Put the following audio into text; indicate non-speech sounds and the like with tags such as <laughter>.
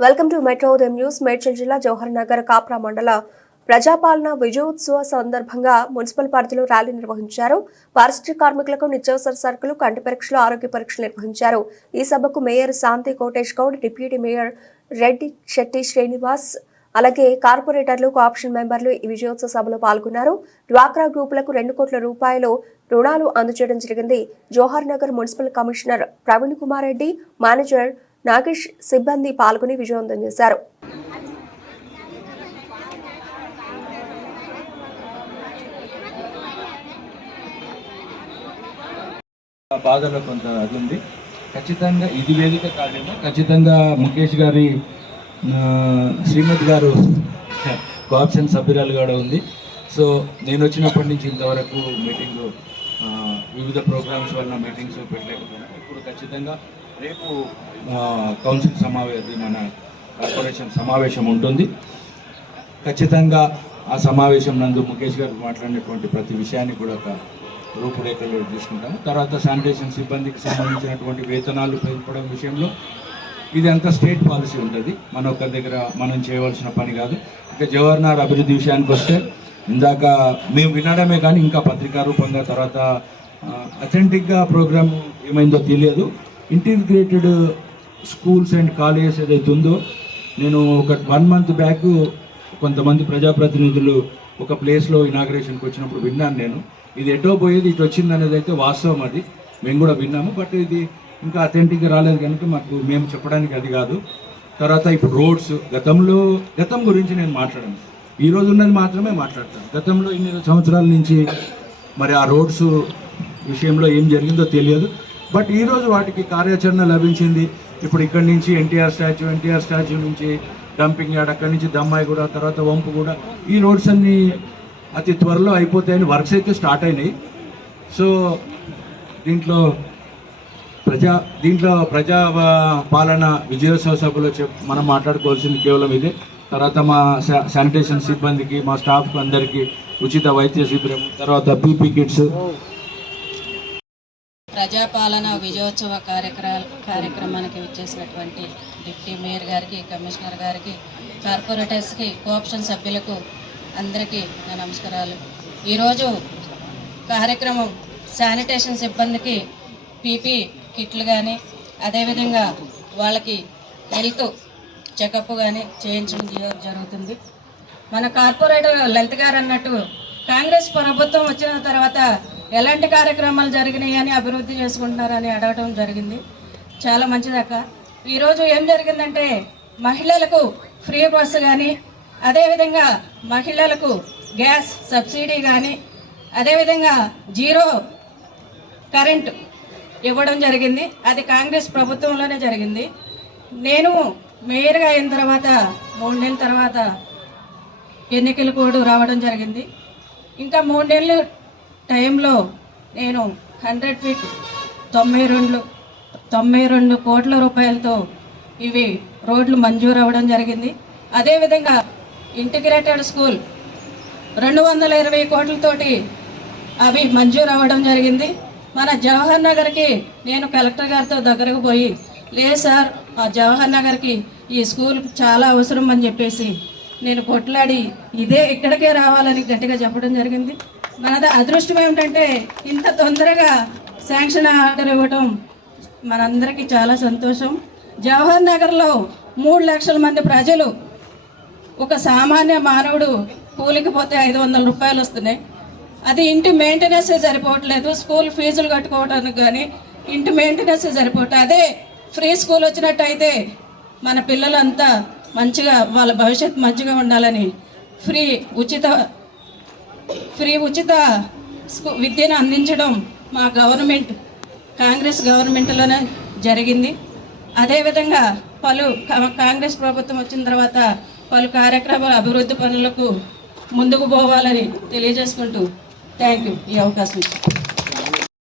Welcome to Metro Udayam news. Medchal జిల్లా జవహర్ నగర్ కాప్రా మండల ప్రజాపాలన విజయోత్సవ సందర్భంగా మున్సిపల్ పరిధిలో ర్యాలీ నిర్వహించారు. పారిశుద్ధ్య కార్మికులకు నిత్యావసర సరుకులు కంటి పరీక్షలు ఆరోగ్య పరీక్షలు నిర్వహించారు. ఈ సభకు mayor Shanti Kotesh Goud deputy mayor Reddy Shetty Srinivas అలాగే కార్పొరేటర్లు కోఆప్షన్ మెంబర్లు ఈ విజయోత్సవ సభలో పాల్గొన్నారు. డ్వాక్రా గ్రూపులకు రెండు కోట్ల రూపాయలు రుణాలు అందజేయడం జరిగింది. Jawahar Nagar municipal commissioner Praveen Kumar Reddy manager Nagesh సిబ్బంది పాల్గొని విజయవంతం చేశారు. బాధలో కొంత అది ఉంది. ఖచ్చితంగా ఇది వేదిక కాదేమో. ఖచ్చితంగా ముఖేష్ గారి శ్రీమతి గారు <laughs> కోఆప్షన్ సభ్యురాలు కూడా ఉంది. సో నేను వచ్చినప్పటి నుంచి ఇంతవరకు మీటింగ్ వివిధ ప్రోగ్రామ్స్ వల్ల మీటింగ్స్ పెట్టలేకపోయినా. ఇప్పుడు ఖచ్చితంగా రేపు కౌన్సిల్ సమావేశం మన కార్పొరేషన్ సమావేశం ఉంటుంది. ఖచ్చితంగా ఆ సమావేశం నందు ముఖేష్ గారు మాట్లాడినటువంటి ప్రతి విషయాన్ని కూడా ఒక రూపురేఖలో తీసుకుంటాము. తర్వాత శానిటేషన్ సిబ్బందికి సంబంధించినటువంటి వేతనాలు పెంచడం విషయంలో ఇది అంతా స్టేట్ పాలసీ ఉంటుంది. మన ఒక్కరి దగ్గర మనం చేయవలసిన పని కాదు. ఇక జవహర్నార్ అభివృద్ధి విషయానికి వస్తే ఇందాక మేము వినడమే కానీ ఇంకా పత్రికా రూపంగా తర్వాత అథెంటిక్గా ప్రోగ్రామ్ ఏమైందో తెలియదు. ఇంటిగ్రేటెడ్ స్కూల్స్ అండ్ కాలేజెస్ ఏదైతే ఉందో నేను ఒక వన్ మంత్ బ్యాక్ కొంతమంది ప్రజాప్రతినిధులు ఒక ప్లేస్లో ఇనాగ్రేషన్కి వచ్చినప్పుడు విన్నాను నేను. ఇది ఎటో పోయేది ఇటు వచ్చింది అనేది అయితే వాస్తవం అది. మేము కూడా విన్నాము బట్ ఇది ఇంకా అథెంటిక్గా రాలేదు కనుక మాకు మేము చెప్పడానికి అది కాదు. తర్వాత ఇప్పుడు రోడ్స్ గతంలో గతం గురించి నేను మాట్లాడాను. ఈ రోజు ఉన్నది మాత్రమే మాట్లాడతాను. గతంలో ఇన్ని సంవత్సరాల నుంచి మరి ఆ రోడ్స్ విషయంలో ఏం జరిగిందో తెలియదు. బట్ ఈ రోజు వాటికి కార్యాచరణ లభించింది. ఇప్పుడు ఇక్కడి నుంచి ఎన్టీఆర్ స్టాచ్యూ ఎన్టీఆర్ స్టాచ్యూ నుంచి డంపింగ్ యార్డ్ అక్కడి నుంచి దమ్మాయి కూడా తర్వాత వంపు కూడా ఈ రోడ్స్ అన్నీ అతి త్వరలో అయిపోతాయని వర్క్స్ అయితే స్టార్ట్ అయినాయి. సో దీంట్లో ప్రజా దీంట్లో ప్రజా పాలన విజయోత్సవ సభలో చెప్ మనం మాట్లాడుకోవాల్సింది కేవలం ఇదే. తర్వాత మా శా- శానిటేషన్ సిబ్బందికి మా స్టాఫ్ అందరికీ ఉచిత వైద్య శిబిరం తర్వాత పీపీ కిట్స్ ప్రజాపాలన విజయోత్సవ కార్యక్రమ కార్యక్రమానికి వచ్చేసినటువంటి డిప్యూటీ మేయర్ గారికి కమిషనర్ గారికి కార్పొరేటర్స్కి కోఆప్షన్ సభ్యులకు అందరికీ నా నమస్కారాలు. ఈరోజు కార్యక్రమం శానిటేషన్ సిబ్బందికి పీపీ కిట్లు కానీ అదేవిధంగా వాళ్ళకి హెల్త్ చెకప్ కానీ చేయించడం జరుగుతుంది. మన కార్పొరేటర్ లలిత్ గారు అన్నట్టు కాంగ్రెస్ ప్రభుత్వం వచ్చిన తర్వాత ఎలాంటి కార్యక్రమాలు జరిగినాయి అని అభివృద్ధి చేసుకుంటున్నారని అడగటం జరిగింది. చాలా మంచిదక్క ఈరోజు ఏం జరిగిందంటే మహిళలకు ఫ్రీ బస్సు కానీ అదేవిధంగా మహిళలకు గ్యాస్ సబ్సిడీ కానీ అదేవిధంగా జీరో కరెంట్ ఇవ్వడం జరిగింది. అది కాంగ్రెస్ ప్రభుత్వంలోనే జరిగింది. నేను మేయర్గా అయిన తర్వాత మూడు నెలల తర్వాత ఎన్నికలు కూడా రావడం జరిగింది. ఇంకా మూడు నెలలు టైంలో నేను హండ్రెడ్ ఫీట్ తొంభై రెండు తొంభై రెండు కోట్ల రూపాయలతో ఇవి రోడ్లు మంజూరు అవ్వడం జరిగింది. అదేవిధంగా ఇంటిగ్రేటెడ్ స్కూల్ రెండు వందల ఇరవై కోట్లతోటి అవి మంజూరు అవ్వడం జరిగింది. మన జవహర్ నగర్కి నేను కలెక్టర్ గారితో దగ్గరకు పోయి లేదు సార్ ఆ జవహర్ నగర్కి ఈ స్కూల్ చాలా అవసరం అని చెప్పేసి నేను కొట్లాడి ఇదే ఇక్కడికే రావాలని గట్టిగా చెప్పడం జరిగింది. మనది అదృష్టం ఏమిటంటే ఇంత తొందరగా శాంక్షన్ ఆర్డర్ ఇవ్వటం మనందరికీ చాలా సంతోషం. జవహర్ నగర్లో మూడు లక్షల మంది ప్రజలు ఒక సామాన్య మానవుడు కూలికి పోతే ఐదు వందల రూపాయలు వస్తున్నాయి. అది ఇంటి మెయింటెనెన్స్ సరిపోవట్లేదు. స్కూల్ ఫీజులు కట్టుకోవడానికి కానీ ఇంటి మెయింటెనెన్స్ సరిపోవట్లేదు. అదే ఫ్రీ స్కూల్ వచ్చినట్టయితే మన పిల్లలంతా మంచిగా వాళ్ళ భవిష్యత్తు మంచిగా ఉండాలని ఫ్రీ ఉచిత ఫ్రీ ఉచిత స్కూ విద్యను అందించడం మా గవర్నమెంట్ కాంగ్రెస్ గవర్నమెంట్లోనే జరిగింది. అదేవిధంగా పలు కాంగ్రెస్ ప్రభుత్వం వచ్చిన తర్వాత పలు కార్యక్రమాల అభివృద్ధి పనులకు ముందుకు పోవాలని తెలియజేసుకుంటూ థ్యాంక్ యూ ఈ అవకాశం ఇచ్చారు